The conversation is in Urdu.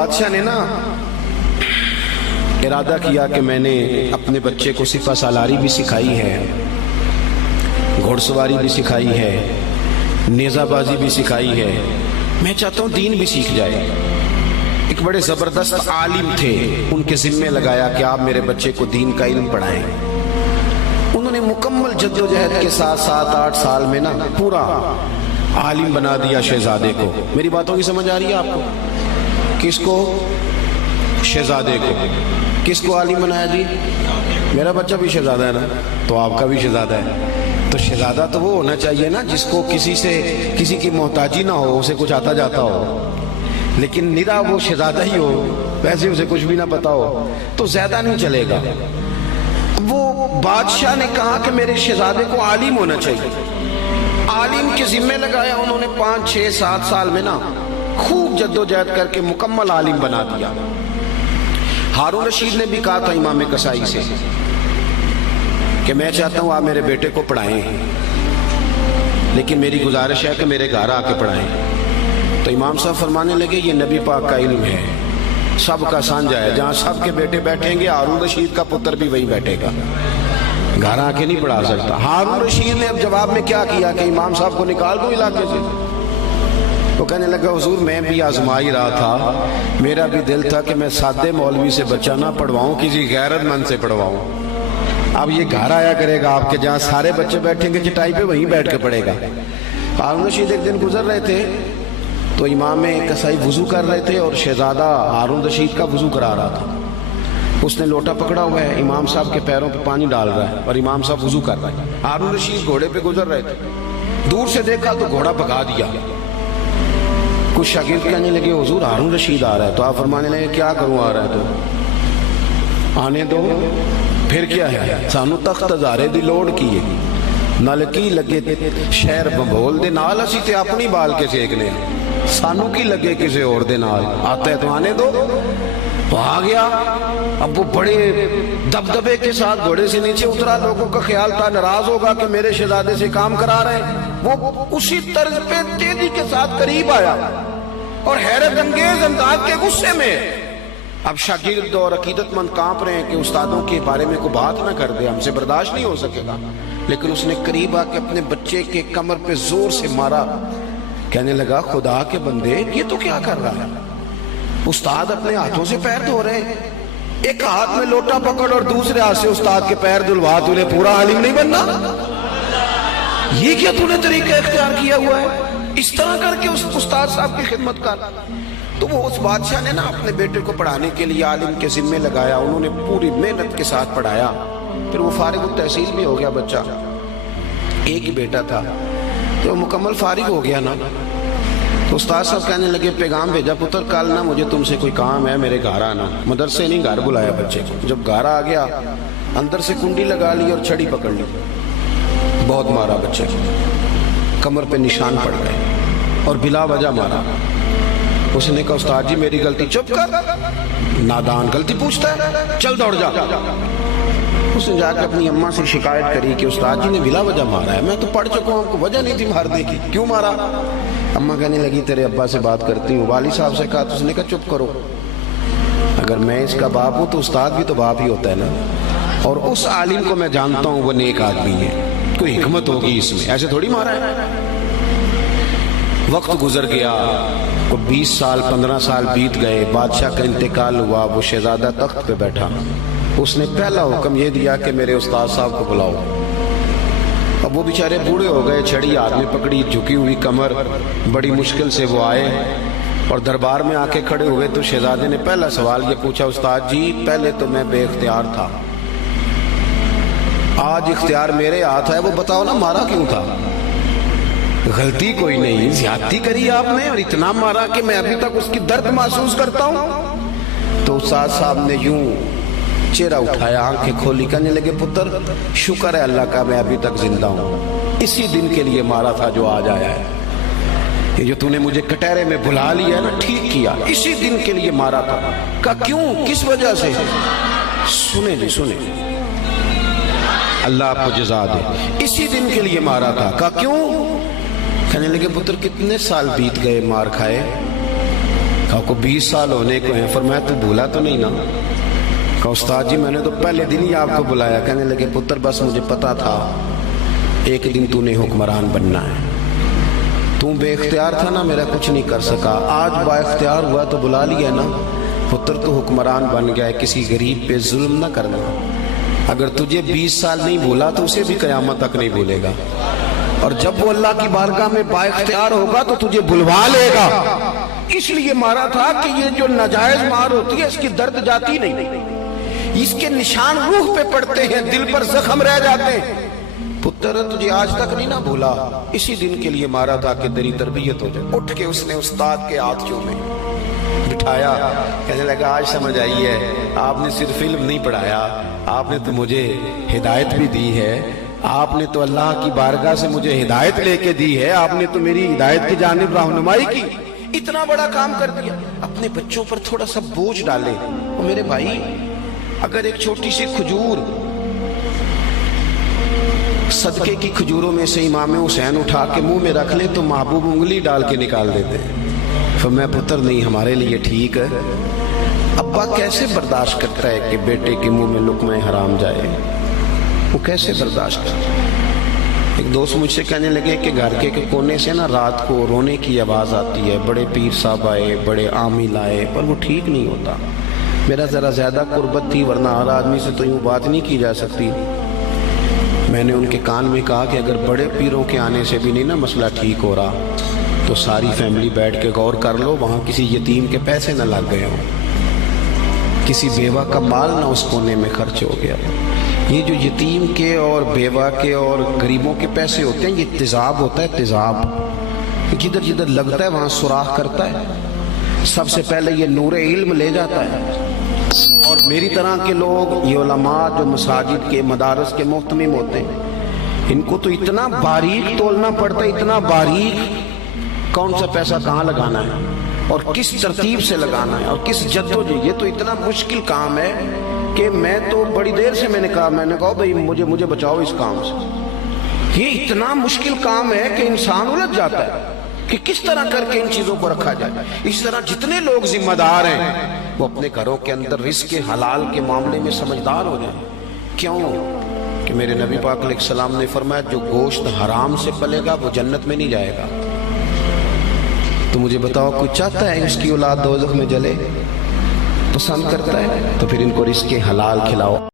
بادشاہ نے نا ارادہ کیا کہ میں نے اپنے بچے کو سپہ سالاری بھی سکھائی ہے، گھوڑ سواری بھی سکھائی ہے، نیزہ بازی بھی سکھائی ہے، میں چاہتا ہوں دین بھی سیکھ جائے۔ ایک بڑے زبردست عالم تھے، ان کے ذمہ لگایا کہ آپ میرے بچے کو دین کا علم پڑھائیں۔ انہوں نے مکمل جد و جہد کے ساتھ 7-8 سال میں نا پورا عالم بنا دیا شہزادے کو۔ میری باتوں کی سمجھ آ رہی ہے آپ کو؟ کس کو؟ شہزادے کو۔ کس کو عالم بنایا جی؟ میرا بچہ بھی شہزادہ ہے نا، تو آپ کا بھی شہزادہ ہے۔ تو شہزادہ تو وہ ہونا چاہیے نا جس کو کسی کی محتاجی نہ ہو، اسے کچھ آتا جاتا ہو، لیکن نرا وہ شہزادہ ہی ہو، ویسے اسے کچھ بھی نہ پتا ہو تو زیادہ نہیں چلے گا۔ وہ بادشاہ نے کہا کہ میرے شہزادے کو عالم ہونا چاہیے، عالم کے ذمہ لگایا۔ انہوں نے 5-6-7 سال میں نا خوب جد و جہد کر کے مکمل عالم بنا دیا۔ ہارون رشید نے بھی کہا تھا امام کسائی سے کہ میں چاہتا ہوں آپ میرے بیٹے کو پڑھائیں، لیکن میری گزارش ہے کہ میرے گھر آ کے پڑھائیں۔ تو امام صاحب فرمانے لگے یہ نبی پاک کا علم ہے، سب کا سانجھا ہے، جہاں سب کے بیٹے بیٹھیں گے ہارون رشید کا پتر بھی وہی بیٹھے گا، گھر آ کے نہیں پڑھا سکتا۔ ہارون رشید نے اب جواب میں کیا کیا کہ امام صاحب کو نکال دو علاقے سے۔ وہ کہنے لگا حضور میں بھی آزما ہی رہا تھا، میرا بھی دل تھا کہ میں سادے مولوی سے بچہ نہ پڑھواؤں، کسی غیرت مند سے پڑھواؤں۔ اب یہ گھر آیا کرے گا آپ کے، جہاں سارے بچے بیٹھیں گے چٹائی پہ، وہیں بیٹھ کے پڑھے گا۔ ہارون رشید ایک دن گزر رہے تھے تو امام کسائی وضو کر رہے تھے اور شہزادہ ہارون رشید کا وضو کرا رہا تھا۔ اس نے لوٹا پکڑا ہوا ہے، امام صاحب کے پیروں پہ پانی ڈال رہا ہے اور امام صاحب وضو کر رہے ہیں۔ ہارون رشید گھوڑے پہ گزر رہے تھے، دور سے دیکھا تو گھوڑا بھگا دیا۔ کچھ شاگرد کہنے لگے حضور ہارون رشید آ رہا ہے، تو آپ فرمانے لگے کیا کروں آ رہا ہے تو آنے دو، پھر کیا ہے، سانو تخت ہزارے دی لوڑ کی ہے، نلکی لگے شہر بھول دے نال، اسی تے اپنی بال کے سیکنے، سانو کی لگے کسی اور دے نال، آتا ہے تو آنے دو۔ تو آ گیا۔ اب وہ بڑے دبدبے کے ساتھ گھوڑے سے نیچے اترا، لوگوں کا خیال تھا ناراض ہوگا کہ میرے شہزادے سے کام کرا رہے ہیں۔ وہ اسی طرز پہ تیزی کے ساتھ قریب آیا اور حیرت انگیز انداز کے غصے میں۔ اب شاگرد اور عقیدت مند کانپ رہے ہیں کہ استادوں کے بارے میں کوئی بات نہ کر دے، ہم سے برداشت نہیں ہو سکے گا، لیکن اس نے قریب آ کے اپنے بچے کے کمر پہ زور سے مارا۔ کہنے لگا خدا کے بندے یہ تو کیا کر رہا ہے؟ استاد اپنے ہاتھوں سے پیر دھو رہے ہیں، ایک ہاتھ میں لوٹا پکڑ اور دوسرے ہاتھ سے استاد کے پیر دھلوا، تو نے پورا عالم نہیں بننا؟ یہ کیا تو نے طریقہ اختیار کیا ہوا ہے؟ اس طرح کر کے اس استاد صاحب کی خدمت کر۔ تو وہ اس بادشاہ نے نا اپنے بیٹے کو پڑھانے کے لیے عالم کے ذمے لگایا، انہوں نے پوری محنت کے ساتھ پڑھایا۔ پھر وہ فارغ التحصیل بھی ہو گیا بچہ، ایک ہی بیٹا تھا، تو مکمل فارغ ہو گیا نا۔ تو استاد صاحب کہنے لگے پیغام بھیجا پتر کل نا مجھے تم سے کوئی کام ہے، میرے گھر آنا۔ مدرسے نہیں، گھر بلایا بچے کو۔ جب گھر آ گیا اندر سے کنڈی لگا لی اور چھڑی پکڑ لی، بہت مارا بچے کو، کمر پہ نشان پڑ گئے اور بلا وجہ مارا۔ اس نے کہا استاد جی میری غلطی۔ چپ کر، نادان، غلطی پوچھتا ہے، چل دوڑ جا۔ اس نے جا کے اپنی اماں سے شکایت کری کہ استاد جی نے بلا وجہ مارا ہے، میں تو پڑھ چکا ہوں، آپ کو وجہ نہیں تھی مارنے کی، کیوں مارا؟ اماں کہنے لگی تیرے ابا سے بات کرتی ہوں۔ والد صاحب سے کہا تو اس نے کہا چپ کرو، اگر میں اس کا باپ ہوں تو استاد بھی تو باپ ہی ہوتا ہے نا، اور اس عالم کو میں جانتا ہوں وہ نیک آدمی ہے، کوئی حکمت ہوگی اس میں، ایسے تھوڑی مارا ہے۔ وقت گزر گیا، 20 سال 15 سال بیت گئے، بادشاہ کا انتقال ہوا، وہ شہزادہ تخت پہ بیٹھا۔ اس نے پہلا حکم یہ دیا کہ میرے استاد صاحب کو بلاؤ۔ اب وہ بیچارے بوڑھے ہو گئے، چھڑی ہاتھ میں پکڑی، جھکی ہوئی کمر، بڑی مشکل سے وہ آئے اور دربار میں آ کے کھڑے ہوئے۔ تو شہزادے نے پہلا سوال یہ پوچھا استاد جی پہلے تو میں بے اختیار تھا، آج اختیار میرے ہاتھ ہے، وہ بتاؤ نا مارا کیوں تھا؟ غلطی کوئی نہیں، زیادتی کری آپ نے اور اتنا مارا کہ میں ابھی تک اس کی درد محسوس کرتا ہوں۔ تو استاد صاحب نے یوں چہرہ اٹھایا، آنکھیں کھولی، کہنے لگے پتر شکر ہے اللہ کا میں ابھی تک زندہ ہوں، اسی دن کے لیے مارا تھا جو آج آیا ہے، یہ جو تو نے مجھے کٹہرے میں بلا لیا ہے نا، ٹھیک کیا، اسی دن کے لیے مارا تھا۔ کہا کیوں، کس وجہ سے؟ سنیں جی سنیں، اللہ آپ کو جزا دے، اسی دن کے لیے مارا تھا۔ کہا کیوں؟ کہنے لگے پتر کتنے سال بیت گئے مار کھائے، کہا کو 20 سال ہونے کو ہیں، فرمایا تو بھولا تو نہیں نا؟ کہا استاد جی میں نے تو پہلے دن ہی آپ کو بلایا. کہنے لگے پتر بس مجھے پتا تھا ایک دن تو نے حکمران بننا ہے. تو بے اختیار تھا نا، میرا کچھ نہیں کر سکا. آج با اختیار ہوا تو بلا لیا نا. پتر تو حکمران بن گیا ہے، کسی غریب پہ ظلم نہ کرنا. اگر تجھے 20 سال نہیں بھولا تو اسے بھی قیامت تک نہیں بھولے گا. اور جب وہ اللہ کی بارگاہ میں با اختیار ہوگا تو تجھے بلوا لے گا. اس لیے مارا تھا کہ یہ جو ناجائز مار ہوتی ہے اس کی درد جاتی نہیں، اس کے نشان روح پہ پڑتے ہیں، دل پر زخم رہ جاتے ہیں. پتر تجھے آج تک نہیں نہ بھولا، اسی دن کے لیے مارا تھا کہ تیری تربیت ہو جائے. اٹھ کے اس نے استاد کے ہاتھ چومے، بٹھایا. کہنے لگا آج سمجھ آئی ہے، آپ نے صرف علم نہیں پڑھایا، آپ نے تو مجھے ہدایت بھی دی ہے. آپ نے تو اللہ کی بارگاہ سے مجھے ہدایت لے کے دی ہے، آپ نے تو میری ہدایت کی جانب رہنمائی کی. اتنا بڑا کام کر دیا. اپنے بچوں پر تھوڑا سا بوجھ ڈالے. اور میرے بھائی اگر ایک چھوٹی سی کھجور، صدقے کی کھجوروں میں سے امام حسین اٹھا کے منہ میں رکھ لے تو محبوب انگلی ڈال کے نکال دیتے ہیں. فرمایا پتر نہیں، ہمارے لیے ٹھیک ہے. ابا کیسے برداشت کرتا ہے کہ بیٹے کے منہ میں لقمہ حرام جائے؟ وہ کیسے برداشت کرتا ہے؟ ایک دوست مجھ سے کہنے لگے کہ گھر کے کونے سے نا رات کو رونے کی آواز آتی ہے، بڑے پیر صاحب آئے، بڑے عامل آئے، پر وہ ٹھیک نہیں ہوتا. میرا ذرا زیادہ قربت تھی، ورنہ ہر آدمی سے تو یوں بات نہیں کی جا سکتی. میں نے ان کے کان میں کہا کہ اگر بڑے پیروں کے آنے سے بھی نہیں نا مسئلہ ٹھیک ہو رہا تو ساری فیملی بیٹھ کے غور کر لو، وہاں کسی یتیم کے پیسے نہ لگ گئے ہوں، کسی بیوہ کا مال نہ اس کونے میں خرچ ہو گیا. یہ جو یتیم کے اور بیوہ کے اور غریبوں کے پیسے ہوتے ہیں، یہ تیزاب ہوتا ہے. تیزاب جدھر جدھر لگتا ہے وہاں سوراخ کرتا ہے. سب سے پہلے یہ نور علم لے جاتا ہے. اور میری طرح کے لوگ، یہ علماء جو مساجد کے مدارس کے محتمم ہوتے ہیں، ان کو تو اتنا باریک تولنا پڑتا ہے، اتنا باریک، کون سا پیسہ کہاں لگانا ہے اور کس ترتیب سے لگانا ہے اور کس جدوجہد. یہ تو اتنا مشکل کام ہے کہ میں تو بڑی دیر سے میں نے کہا بھائی مجھے بچاؤ اس کام سے. یہ اتنا مشکل کام ہے کہ انسان الجھ جاتا ہے کہ کس طرح کر کے ان چیزوں کو رکھا جائے. اس طرح جتنے لوگ ذمہ دار ہیں وہ اپنے گھروں کے اندر رزق حلال کے معاملے میں سمجھدار ہو جائیں. کیوں کہ میرے نبی پاک علیہ السلام نے فرمایا جو گوشت حرام سے پلے گا وہ جنت میں نہیں جائے گا. تو مجھے بتاؤ کوئی چاہتا ہے اس کی اولاد دوزخ میں جلے؟ پسند کرتا ہے؟ تو پھر ان کو رزق حلال کھلاؤ.